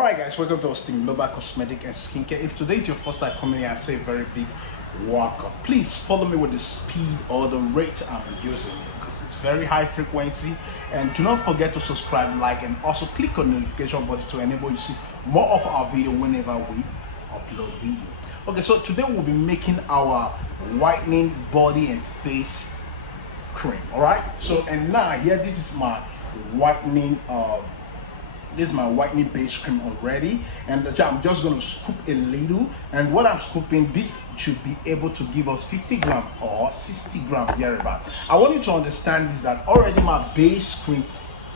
Alright guys, welcome to Austin Global Cosmetic and Skincare. If today is your first time coming here, I say a very big welcome. Please follow me with the speed or the rate I'm using it because it's very high frequency. And do not forget to subscribe, like, and also click on the notification button to enable you to see more of our video whenever we upload video. Okay, so today we'll be making our whitening body and face cream. Alright, so and now here this is my whitening base cream already, and I'm just going to scoop a little, and what I'm scooping, this should be able to give us 50 gram or 60 gram thereabout. I want you to understand this, that already my base cream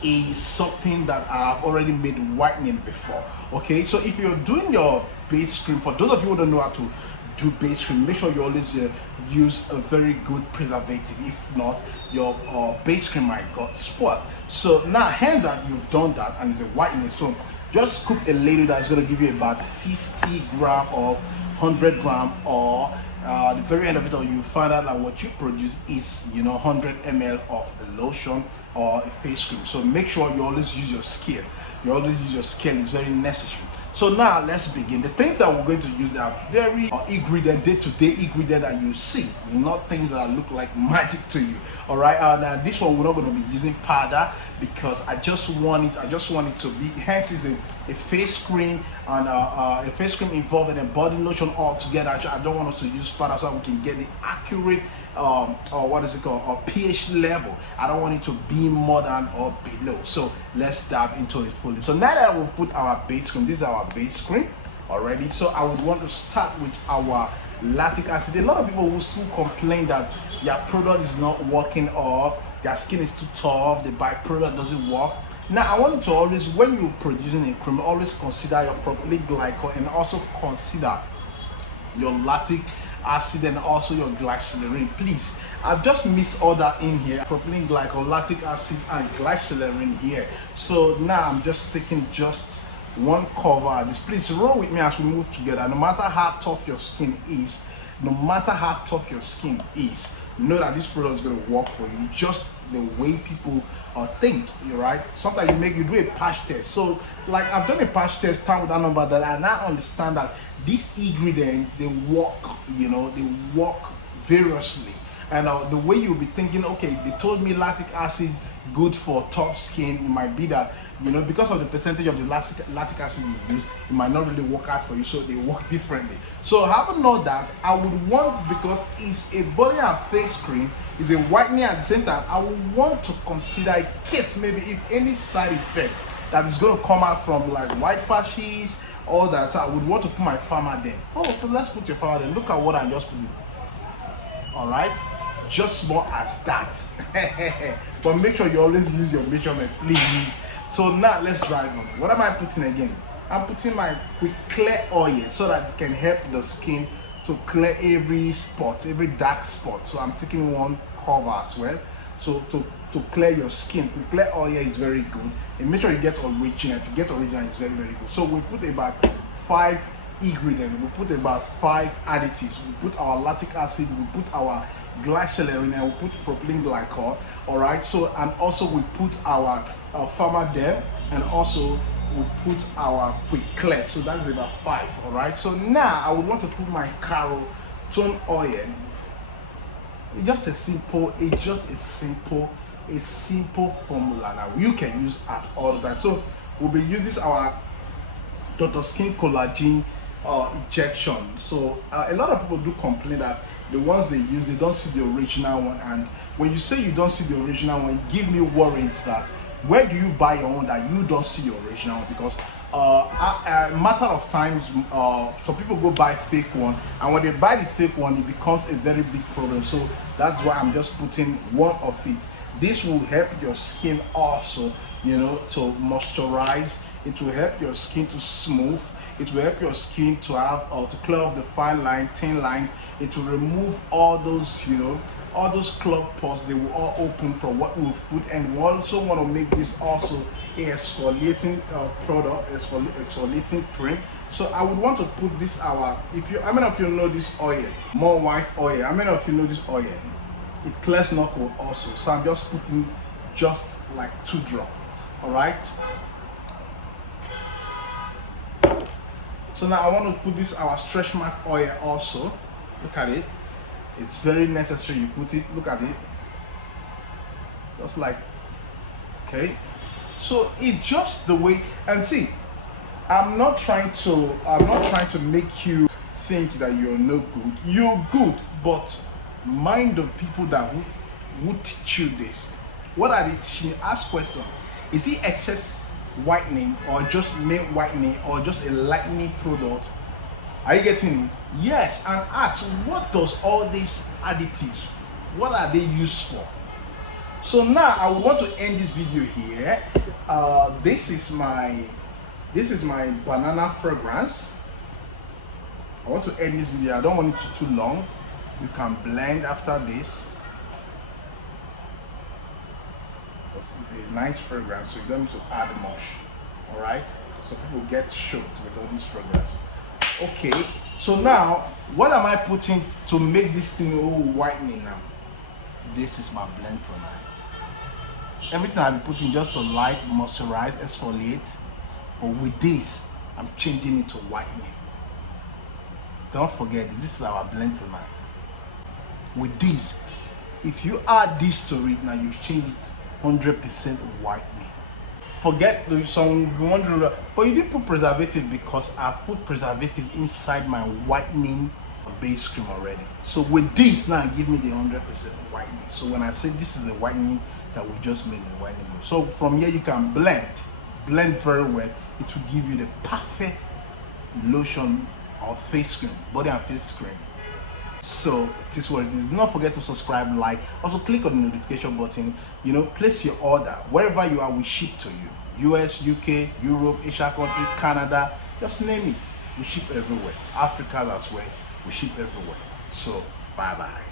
is something that I've already made whitening before. Okay, so if you're doing your base cream, for those of you who don't know how to do base cream, make sure you always use a very good preservative. If not, your base cream might got spoiled. So now, hence that you've done that and it's a whitening, so just scoop a little that's going to give you about 50 gram or 100 gram, or the very end of it all, you find out that what you produce is 100 ml of a lotion or a face cream. So make sure you always use your scale. You always use your scale, it's very necessary. So now let's begin. The things that we're going to use are very ingredient, day-to-day ingredient that you see, not things that look like magic to you. All right. Now this one we're not going to be using powder because I just want it to be. Hence is a face cream and a face cream involved in a body lotion all together. I don't want us to use powder so we can get the accurate or what is it called, or pH level. I don't want it to be more than or below. So let's dive into it fully. So now that we've put our base cream, this is our base cream already. So I would want to start with our lactic acid. A lot of people will still complain that their product is not working or their skin is too tough, the byproduct doesn't work. Now I want you to always, when you're producing a cream, always consider your propylene glycol and also consider your lactic acid and also your glycerin. Please, I've just mixed all that in here, propylene glycol, lactic acid and glycerin here. So now I'm just taking just one cover of this. Please roll with me as we move together. No matter how tough your skin is, know that this product is going to work for you, just the way people think, right? Sometimes you do a patch test. So like I've done a patch test time with that number, that I now understand that these ingredients, they work, they work variously. And the way you'll be thinking, okay, they told me lactic acid good for tough skin, it might be that because of the percentage of the lactic acid you use, it might not really work out for you, so they work differently. So having known that, I would want, because it's a body and face cream, it's a whitening at the same time, I would want to consider in case maybe if any side effect that is going to come out from like white patches, all that. So I would want to put my pharma there. Oh, so let's put your pharma there. Look at what I just put in. All right, just small as that. But make sure you always use your measurement, please. So now let's drive on. What am I putting again? I'm putting my quick clear oil so that it can help the skin to clear every spot, every dark spot. So I'm taking one cover as well. So to clear your skin, quick clear oil is very good. And make sure you get original. If you get original, it's very, very good. So we put about 5 ingredients, we put about 5 additives. We put our lactic acid, we put our glycerin, and we put propylene glycol. All right. So and also we put our pharma there, and also we put our quick clear. So that's about 5. All right. So now I would want to put my carotene oil. Just a simple formula now you can use at all the time. So we'll be using our Dr. Skin Collagen injection. So a lot of people do complain that the ones they use, they don't see the original one, and when you say you don't see the original one, it gives me worries that where do you buy your own that you don't see the original one? Because a matter of times some people go buy fake one, and when they buy the fake one, it becomes a very big problem. So that's why I'm just putting one of it. This will help your skin also, to moisturize. It will help your skin to smooth. It will help your skin to have to clear off the fine line, thin lines. It will remove all those, all those clogged pores. They will all open from what we've put. And we also want to make this also a exfoliating product, exfoliating cream. So I would want to put this how many of you know this oil, more white oil? How many of you know this oil? It clears knuckle also. So I'm just putting just like 2 drops. All right. So now I want to put this our stretch mark oil also. Look at it. It's very necessary you put it. Look at it. Just like, okay. So it's just the way, and see, I'm not trying to make you think that you're no good. You're good, but mind the people that would teach you this. What are they teaching you? Ask question. Is it excess whitening or just mere whitening or just a lightening product? Are you getting it? Yes, and ask, what does all these additives, what are they used for? So now I would want to end this video here. This is my banana fragrance. I want to end this video. I don't want it too long. You can blend after this. It's a nice fragrance, so you don't need to add much. All right? So people get shocked with all this fragrance. Okay, so now what am I putting to make this thing all whitening now? This is my blend primer. Everything I've been putting just to light, moisturize, exfoliate, but with this I'm changing it to whitening. Don't forget, this is our blend primer. With this, if you add this to it now, you've changed it 100% whitening. Forget some wondering, but you didn't put preservative because I've put preservative inside my whitening base cream already. So with this now, give me the 100% whitening. So when I say this is a whitening that we just made in the whitening bowl. So from here you can blend very well. It will give you the perfect lotion or face cream, body and face cream. So it is what it is. Do not forget to subscribe, like, also click on the notification button. You know, place your order wherever you are. We ship to you. US, UK, Europe, Asia country, Canada, just name it. We ship everywhere. Africa as well. We ship everywhere. So bye bye.